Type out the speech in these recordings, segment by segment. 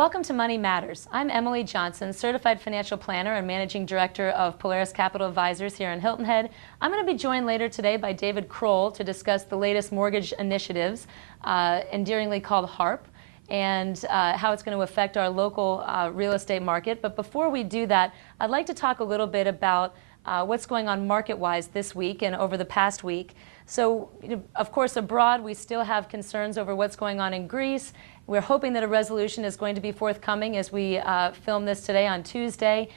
Welcome to Money Matters. I'm Emily Johnson, Certified Financial Planner and Managing Director of Polaris Capital Advisors here in Hilton Head. I'm going to be joined later today by David Kroll to discuss the latest mortgage initiatives, endearingly called HARP, and how it's going to affect our local real estate market. But before we do that, I'd like to talk a little bit about what's going on market-wise this week and over the past week. So, of course, abroad, we still have concerns over what's going on in Greece. We're hoping that a resolution is going to be forthcoming as we film this today on Tuesday.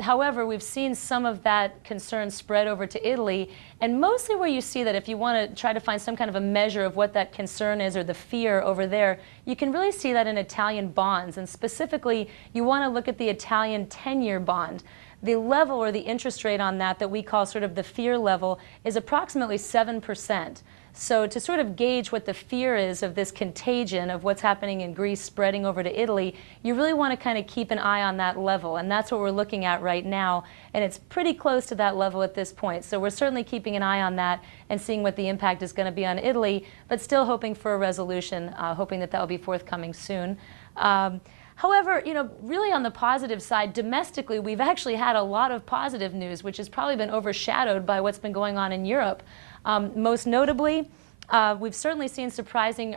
However, we've seen some of that concern spread over to Italy, and mostly where you see that, if you want to try to find some kind of a measure of what that concern is or the fear over there, you can really see that in Italian bonds, and specifically you want to look at the Italian 10-year bond. The level or the interest rate on that we call sort of the fear level is approximately 7%. So to sort of gauge what the fear is of this contagion of what's happening in Greece spreading over to Italy, you really want to kind of keep an eye on that level, and that's what we're looking at right now, and it's pretty close to that level at this point. So we're certainly keeping an eye on that and seeing what the impact is going to be on Italy, but still hoping for a resolution, hoping that that will be forthcoming soon. However, really on the positive side, domestically, we've actually had a lot of positive news, which has probably been overshadowed by what's been going on in Europe. Most notably, we've certainly seen surprisingly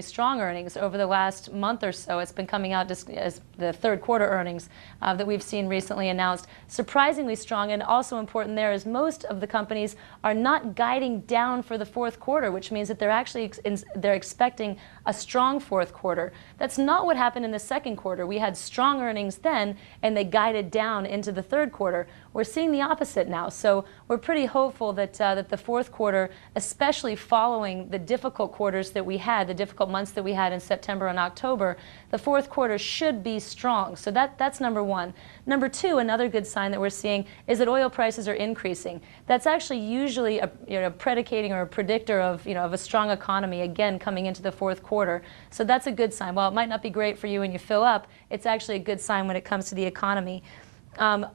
strong earnings over the last month or so. It's been coming out just as the third quarter earnings that we've seen recently announced. Surprisingly strong, and also important there is most of the companies are not guiding down for the fourth quarter, which means that they're expecting a strong fourth quarter. That's not what happened in the second quarter. We had strong earnings then, and they guided down into the third quarter. We're seeing the opposite now, so we're pretty hopeful that the fourth quarter, especially following the difficult quarters that we had, the difficult months that we had in September and October, the fourth quarter should be strong. So that's number one. Number two, another good sign that we're seeing is that oil prices are increasing. That's actually usually a predicating or a predictor of a strong economy, again, coming into the fourth quarter. So that's a good sign. While it might not be great for you when you fill up, it's actually a good sign when it comes to the economy.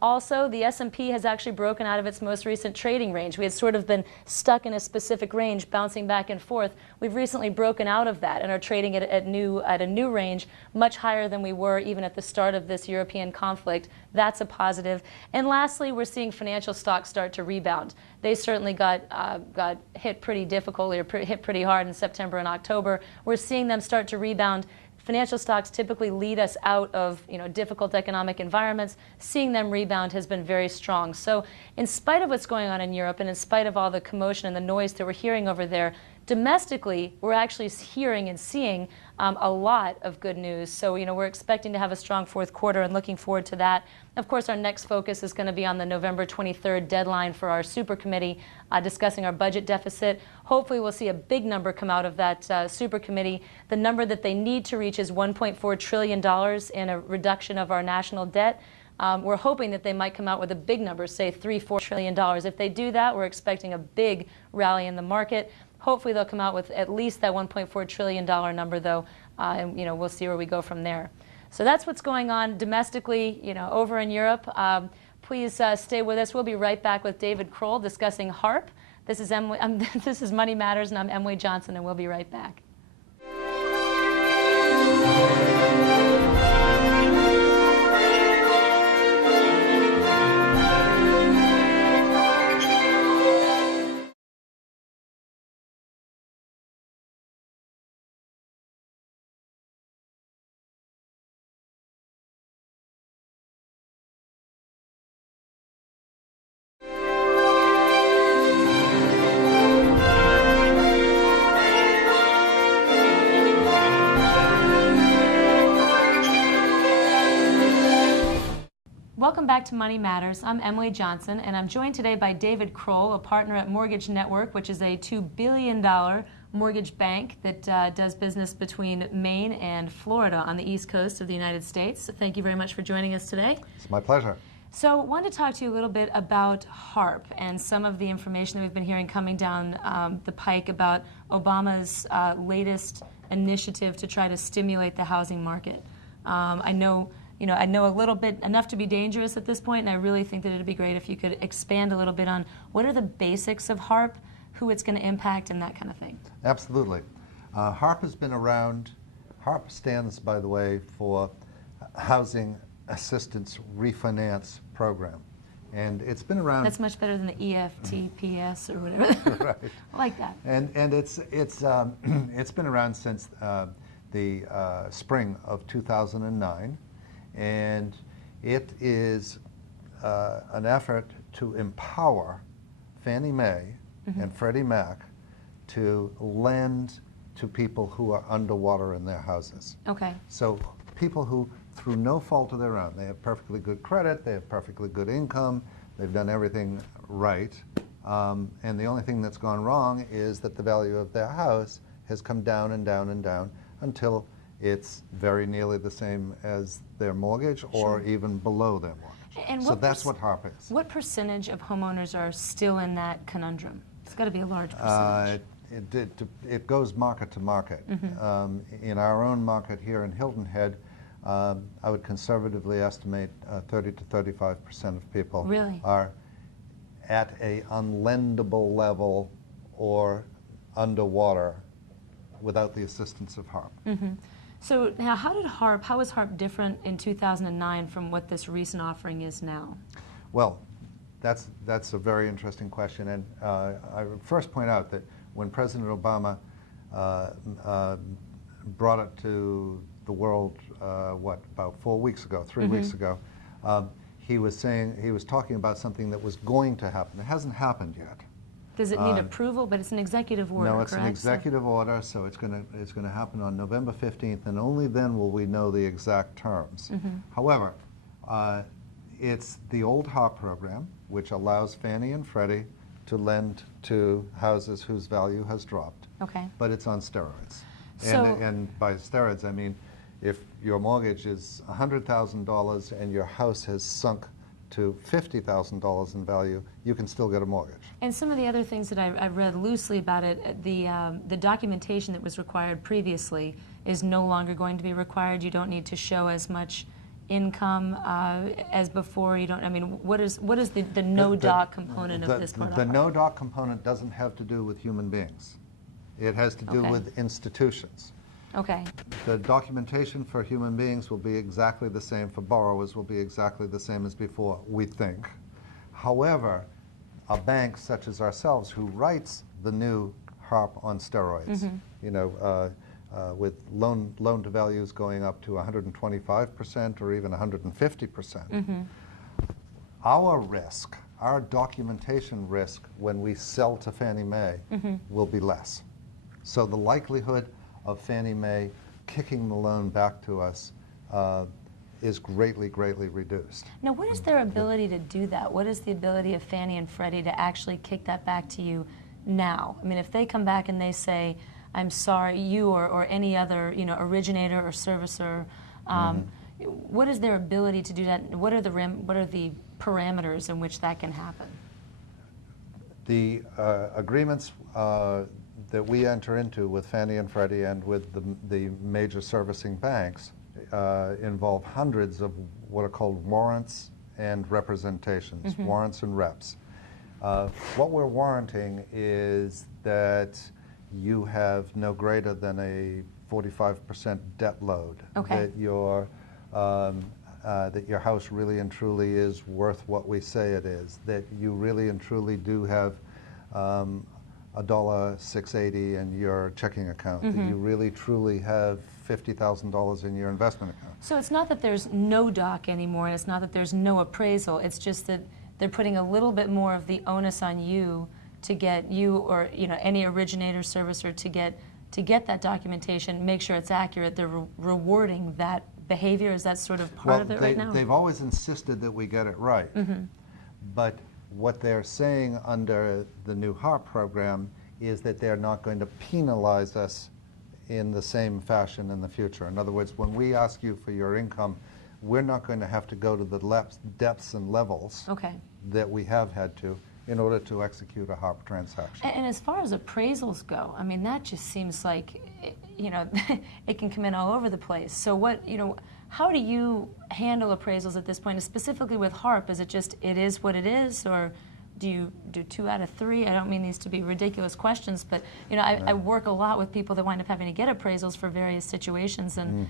Also, the S&P has actually broken out of its most recent trading range. We had sort of been stuck in a specific range, bouncing back and forth. We've recently broken out of that and are trading at a new range, much higher than we were even at the start of this European conflict. That's a positive. And lastly, we're seeing financial stocks start to rebound. They certainly got hit pretty difficultly or hit pretty hard in September and October. We're seeing them start to rebound. Financial stocks typically lead us out of difficult economic environments. Seeing them rebound has been very strong. So in spite of what's going on in Europe and in spite of all the commotion and the noise that we're hearing over there, domestically we're actually hearing and seeing a lot of good news. So we're expecting to have a strong fourth quarter and looking forward to that. Of course, our next focus is going to be on the November 23rd deadline for our super committee discussing our budget deficit. Hopefully we'll see a big number come out of that super committee. The number that they need to reach is $1.4 trillion in a reduction of our national debt. We're hoping that they might come out with a big number, say $3–4 trillion. If they do that, we're expecting a big rally in the market. Hopefully they'll come out with at least that $1.4 trillion number, though, and we'll see where we go from there. So that's what's going on domestically, over in Europe. Please stay with us. We'll be right back with David Kroll discussing HARP. This is Money Matters, and I'm Emily Johnson, and we'll be right back. Welcome back to Money Matters. I'm Emily Johnson, and I'm joined today by David Kroll, a partner at Mortgage Network, which is a $2 billion mortgage bank that does business between Maine and Florida on the East Coast of the United States. So thank you very much for joining us today. It's my pleasure. So I wanted to talk to you a little bit about HARP and some of the information that we've been hearing coming down the pike about Obama's latest initiative to try to stimulate the housing market. I know a little bit, enough to be dangerous at this point, and I really think that it would be great if you could expand a little bit on what are the basics of HARP, who it's going to impact, and that kind of thing. Absolutely. HARP has been around HARP stands, by the way, for Housing Assistance Refinance Program. And it's been around. That's much better than the EFTPS or whatever. Right. I like that. And it's been around since the spring of 2009, and it is an effort to empower Fannie Mae and Freddie Mac to lend to people who are underwater in their houses. Okay. So people who, through no fault of their own, they have perfectly good credit, they have perfectly good income, they've done everything right, and the only thing that's gone wrong is that the value of their house has come down and down and down until it's very nearly the same as their mortgage or even below their mortgage. And so that's what HARP is. What percentage of homeowners are still in that conundrum? It's got to be a large percentage. It goes market to market. In our own market here in Hilton Head, I would conservatively estimate 30 to 35% of people are at a unlendable level or underwater without the assistance of HARP. So now, how was HARP different in 2009 from what this recent offering is now? Well, that's a very interesting question, and I would first point out that when President Obama brought it to the world, about 4 weeks ago, 3 weeks ago, he was talking about something that was going to happen. It hasn't happened yet. Does it need approval? But it's an executive order, No, it's correct? an executive order, so it's going to happen on November 15th, and only then will we know the exact terms. However, it's the old HARP program, which allows Fannie and Freddie to lend to houses whose value has dropped. Okay. But it's on steroids. So, and by steroids, I mean if your mortgage is $100,000 and your house has sunk to $50,000 in value, you can still get a mortgage. and some of the other things that I read loosely about it, the documentation that was required previously is no longer going to be required. You don't need to show as much income as before. You don't. I mean, what is the no-doc component of this part? The no-doc component doesn't have to do with human beings. It has to do with institutions. Okay. The documentation for human beings will be exactly the same, for borrowers will be exactly the same as before, we think. However, a bank such as ourselves who writes the new HARP on steroids, with loan to values going up to 125% or even 150%, our risk, our documentation risk when we sell to Fannie Mae will be less. So the likelihood of Fannie Mae kicking the loan back to us is greatly, greatly reduced. Now, what is their ability to do that? What is the ability of Fannie and Freddie to actually kick that back to you now? I mean, if they come back and they say, I'm sorry, you or any other originator or servicer, what is their ability to do that? What are the parameters in which that can happen? The agreements that we enter into with Fannie and Freddie and with the major servicing banks involve hundreds of what are called warrants and representations, warrants and reps. What we're warranting is that you have no greater than a 45% debt load, that your house really and truly is worth what we say it is, that you really and truly do have $680 in your checking account, that you really truly have $50,000 in your investment account. So it's not that there's no doc anymore, and it's not that there's no appraisal, it's just that they're putting a little bit more of the onus on you to get you or any originator servicer to get that documentation, make sure it's accurate. They're rewarding that behavior. Is that sort of part of it right now? They've always insisted that we get it right. But what they're saying under the new HARP program is that they're not going to penalize us in the same fashion in the future. In other words, when we ask you for your income, we're not going to have to go to the depths and levels that we have had to in order to execute a HARP transaction. And as far as appraisals go, I mean, that just seems like, it can come in all over the place. So how do you handle appraisals at this point, specifically with HARP? Is it just, it is what it is, or do you do 2 out of 3? I don't mean these to be ridiculous questions, but you know, I work a lot with people that wind up having to get appraisals for various situations, and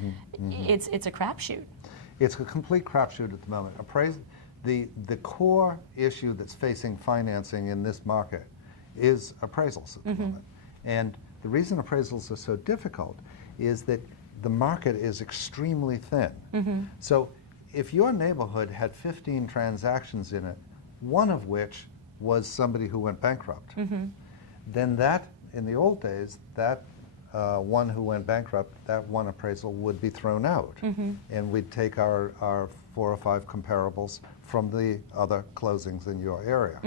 it's a crapshoot. It's a complete crapshoot at the moment. The core issue that's facing financing in this market is appraisals at the moment. And the reason appraisals are so difficult is that the market is extremely thin. So if your neighborhood had 15 transactions in it, one of which was somebody who went bankrupt, then that, in the old days, that one who went bankrupt, that one appraisal would be thrown out. And we'd take our 4 or 5 comparables from the other closings in your area.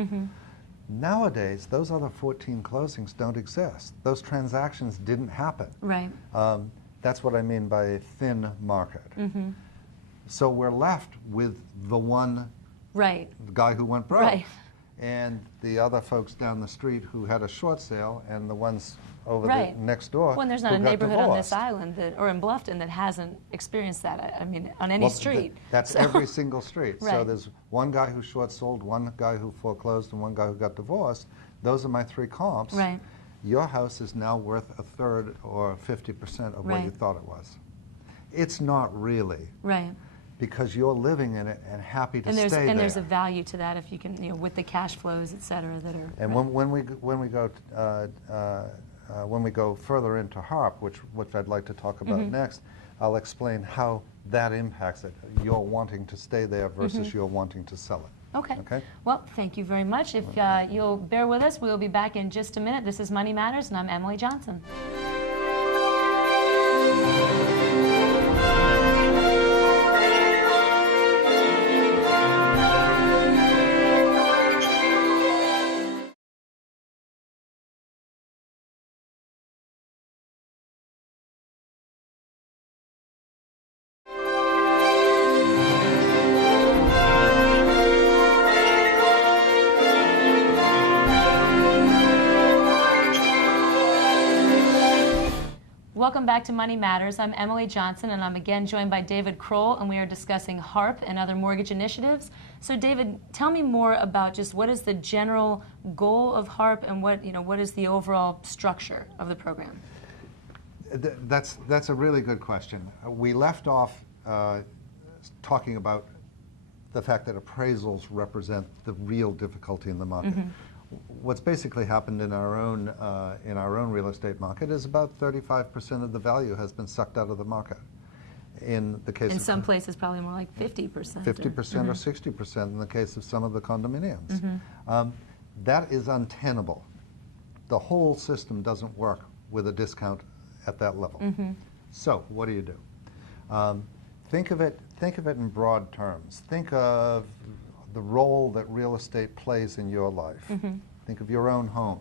Nowadays, those other 14 closings don't exist. Those transactions didn't happen. Right. That's what I mean by a thin market. So we're left with the one guy who went broke, and the other folks down the street who had a short sale, and the ones over the next door. Well, and there's not a neighborhood on this island or in Bluffton that hasn't experienced that. I mean, on any street. That's every single street. So there's one guy who short sold, one guy who foreclosed, and one guy who got divorced. Those are my 3 comps. Your house is now worth a third or 50% of what you thought it was. It's not really. Because you're living in it and happy to stay there. And there's a value to that if you can, you know, with the cash flows, et cetera, that are. And when we go further into HARP, which I'd like to talk about next, I'll explain how that impacts it. You're wanting to stay there versus you're wanting to sell it. Okay. Well, thank you very much. If you'll bear with us, we'll be back in just a minute. This is Money Matters, and I'm Emily Johnson. Welcome back to Money Matters. I'm Emily Johnson, and I'm again joined by David Kroll, and we are discussing HARP and other mortgage initiatives. So David, tell me more about just what is the general goal of HARP, and what is the overall structure of the program? That's a really good question. We left off talking about the fact that appraisals represent the real difficulty in the market. What's basically happened in our own real estate market is about 35% of the value has been sucked out of the market. In the case in some places, probably more like 50%. 50% or 60% in the case of some of the condominiums. That is untenable. The whole system doesn't work with a discount at that level. So what do? Think of it in broad terms. Think of the role that real estate plays in your life. Think of your own home.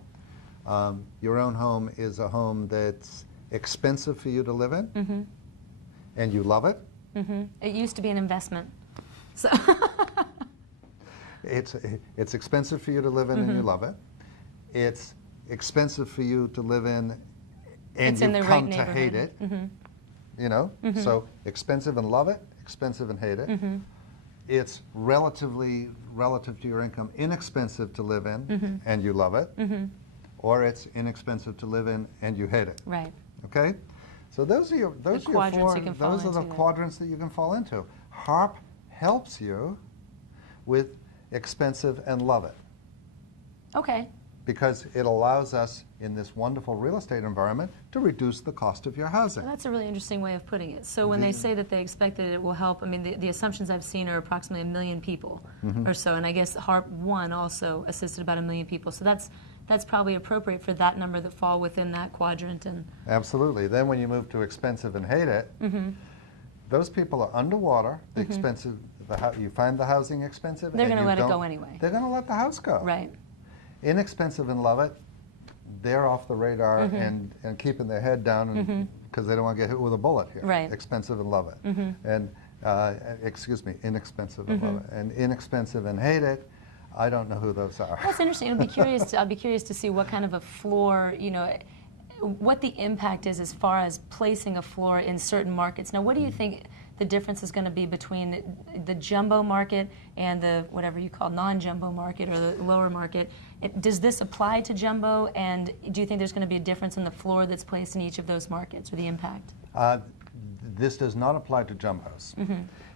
Your own home is a home that's expensive for you to live in, and you love it. It used to be an investment. So it's expensive for you to live in, and you love it. It's expensive for you to live in, and you come to hate it. You know, so expensive and love it, expensive and hate it. It's relative to your income, inexpensive to live in, and you love it, or it's inexpensive to live in and you hate it. Okay, so those are the quadrants that you can fall into. HARP helps you with expensive and love it. Okay. Because it allows us in this wonderful real estate environment to reduce the cost of your housing. Well, that's a really interesting way of putting it. So when they say that they expect that it will help, I mean, the assumptions I've seen are approximately 1 million people or so, and I guess HARP 1 also assisted about 1 million people. So that's probably appropriate for that number that fall within that quadrant. And absolutely. Then when you move to expensive and hate it, those people are underwater. The expensive, you find the housing expensive. They're going to let it go anyway. They're going to let the house go. Right. Inexpensive and love it, they're off the radar and keeping their head down because they don't want to get hit with a bullet here. Right. Expensive and love it. And, excuse me, inexpensive and love it. And inexpensive and hate it, I don't know who those are. That's interesting. I'll be curious to see what kind of a floor, what the impact is as far as placing a floor in certain markets. Now, what do you think the difference is going to be between the jumbo market and the whatever you call non-jumbo market or the lower market. Does this apply to jumbo, and do you think there's going to be a difference in the floor that's placed in each of those markets, or the impact? This does not apply to jumbos.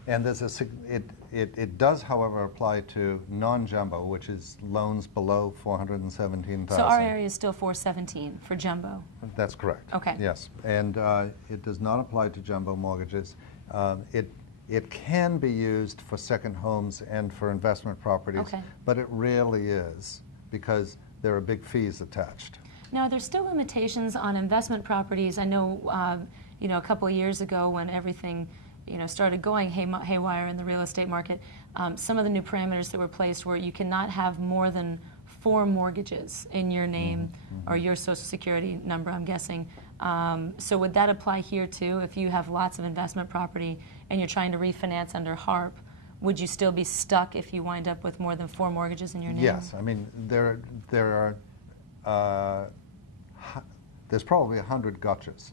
And it does, however, apply to non-jumbo, which is loans below $417,000. So our area is still 417 for jumbo. That's correct. Okay. Yes, and it does not apply to jumbo mortgages. It can be used for second homes and for investment properties, but it rarely is because there are big fees attached. Now, there's still limitations on investment properties. I know, a couple of years ago when everything started going haywire in the real estate market, some of the new parameters that were placed were you cannot have more than 4 mortgages in your name or your Social Security number, I'm guessing. So would that apply here too? If you have lots of investment property and you're trying to refinance under HARP, would you still be stuck if you wind up with more than 4 mortgages in your name? Yes, I mean there are there's probably 100 gotchas,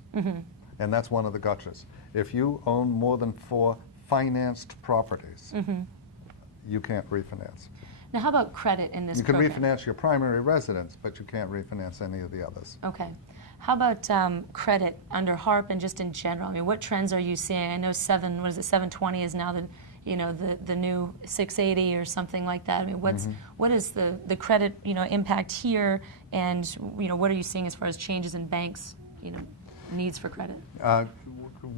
and that's one of the gotchas. If you own more than 4 financed properties, you can't refinance. Now, how about credit in this You can program? refinance your primary residence, but you can't refinance any of the others. Okay. How about credit under HARP and just in general? I mean, what trends are you seeing? I know 720 is now the new 680 or something like that. I mean, what is the credit impact here, and what are you seeing as far as changes in banks needs for credit?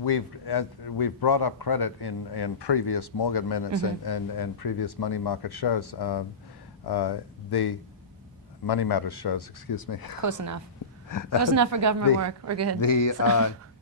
We've brought up credit in previous mortgage minutes and previous money market shows. The Money Matters shows, excuse me. Close enough. Close enough for government work. We're good.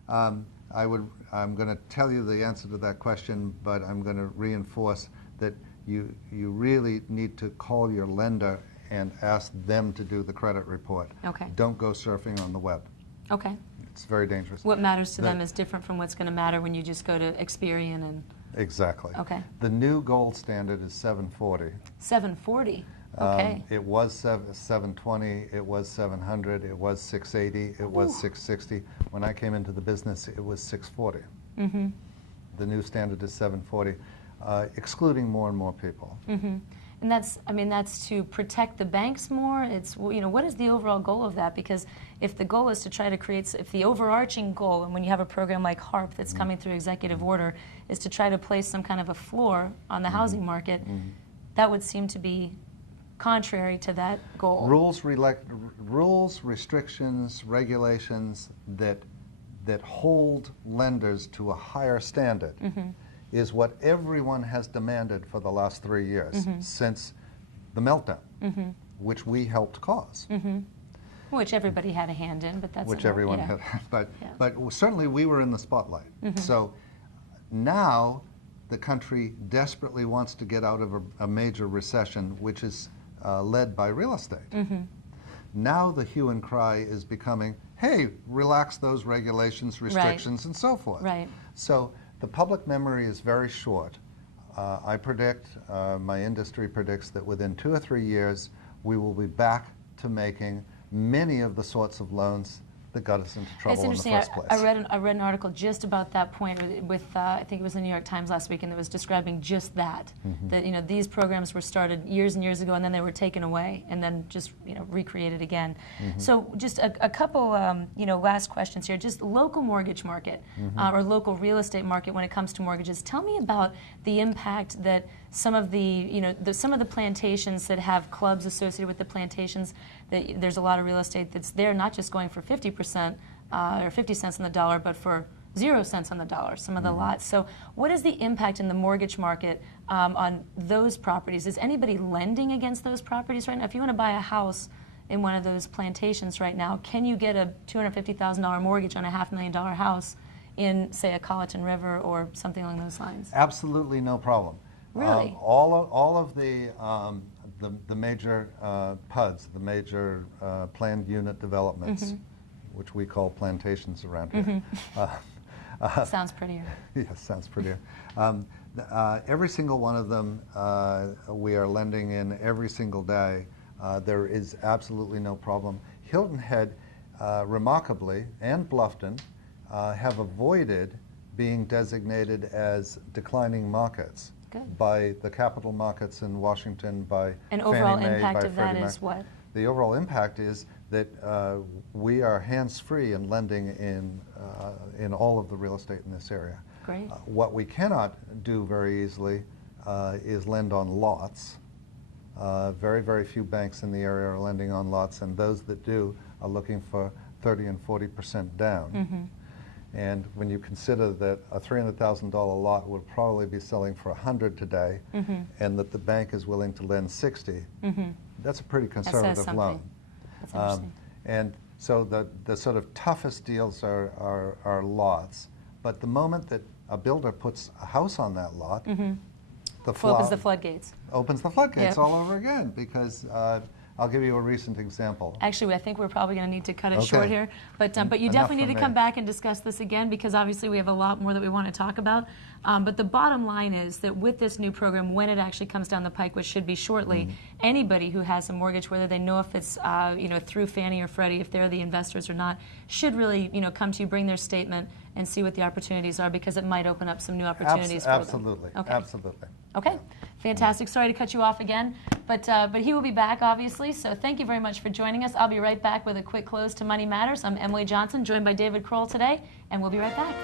I'm going to tell you the answer to that question, but I'm going to reinforce that you really need to call your lender and ask them to do the credit report. Okay. Don't go surfing on the web. Okay. It's very dangerous. What matters to them is different from what's going to matter when you just go to Experian and... Exactly. Okay. The new gold standard is 740. 740. Okay. It was 720, it was 700, it was 680, it was 660. When I came into the business, it was 640. The new standard is 740, excluding more and more people. And that's to protect the banks more. It's what is the overall goal of that? Because if the goal is to try to create, if the overarching goal, and when you have a program like HARP that's coming through executive order, is to try to place some kind of a floor on the housing market, that would seem to be contrary to that goal. Rules, restrictions, regulations that hold lenders to a higher standard is what everyone has demanded for the last 3 years since the meltdown, which we helped cause. Which everybody had a hand in, but that's which everyone had, but certainly we were in the spotlight. So now the country desperately wants to get out of a major recession, which is led by real estate. Now the hue and cry is becoming, hey, relax those regulations, restrictions, and so forth. So the public memory is very short. I predict, my industry predicts that within 2 or 3 years, we will be back to making many of the sorts of loans that got us into trouble in the first place. I read an article just about that point with I think it was the New York Times last week, and it was describing just that. That these programs were started years and years ago, and then they were taken away, and then just recreated again. So just a couple last questions here. Just local mortgage market or local real estate market when it comes to mortgages. Tell me about the impact that some of the plantations that have clubs associated with the plantations, that there's a lot of real estate that's there not just going for 50% or 50 cents on the dollar, but for 0 cents on the dollar, some of the lots. So what is the impact in the mortgage market on those properties? Is anybody lending against those properties right now? If you want to buy a house in one of those plantations right now, can you get a $250,000 mortgage on a $500,000 house in, say, a Colleton River or something along those lines? Absolutely no problem. Really? All of the major PUDs, the major planned unit developments, which we call plantations around here. Sounds prettier. Yes, sounds prettier. Every single one of them we are lending in every single day. There is absolutely no problem. Hilton Head, remarkably, and Bluffton have avoided being designated as declining markets by the capital markets in Washington, by And Fannie overall Mae, impact by of that Freddie is Mac. what? The overall impact is that we are hands-free in lending in all of the real estate in this area. Great. What we cannot do very easily is lend on lots. Very, very few banks in the area are lending on lots, and those that do are looking for 30 and 40% down. Mm-hmm. And when you consider that a $300,000 lot would probably be selling for 100 today, Mm-hmm. and that the bank is willing to lend 60, Mm-hmm. that's a pretty That says conservative something. loan. That's interesting. And so the sort of toughest deals are lots. But the moment that a builder puts a house on that lot, Opens the floodgates. opens the floodgates Yep. all over again, because I'll give you a recent example. Actually, I think we're probably going to need to cut it Okay. short here. But you Enough definitely need from to come me. back and discuss this again, because obviously we have a lot more that we want to talk about. But the bottom line is that with this new program, when it actually comes down the pike, which should be shortly, anybody who has a mortgage, whether they know if it's through Fannie or Freddie, if they're the investors or not, should really come to you, bring their statement, and see what the opportunities are, because it might open up some new opportunities for them. Absolutely, Okay. absolutely. Okay, fantastic. Sorry to cut you off again, but he will be back, obviously. So thank you very much for joining us. I'll be right back with a quick close to Money Matters. I'm Emily Johnson, joined by David Kroll today, and we'll be right back.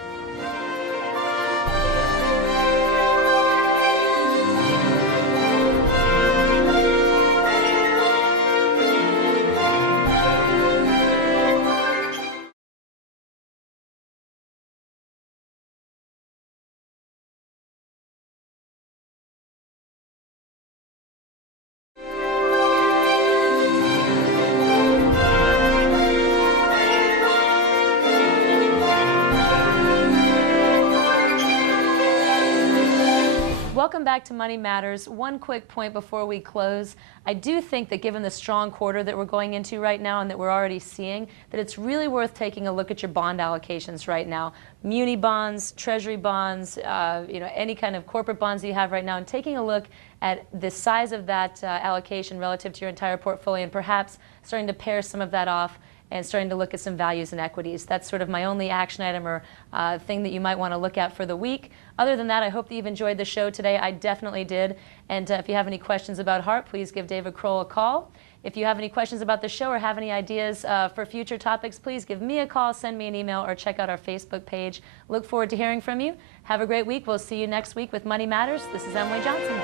Welcome back to Money Matters. One quick point before we close. I do think that given the strong quarter that we're going into right now and that we're already seeing, that it's really worth taking a look at your bond allocations right now. Muni bonds, treasury bonds, any kind of corporate bonds that you have right now, and taking a look at the size of that allocation relative to your entire portfolio, and perhaps starting to pair some of that off and starting to look at some values and equities. That's sort of my only action item or thing that you might want to look at for the week. Other than that, I hope that you've enjoyed the show today. I definitely did. And if you have any questions about HARP, please give David Kroll a call. If you have any questions about the show or have any ideas for future topics, please give me a call, send me an email, or check out our Facebook page. Look forward to hearing from you. Have a great week. We'll see you next week with Money Matters. This is Emily Johnson.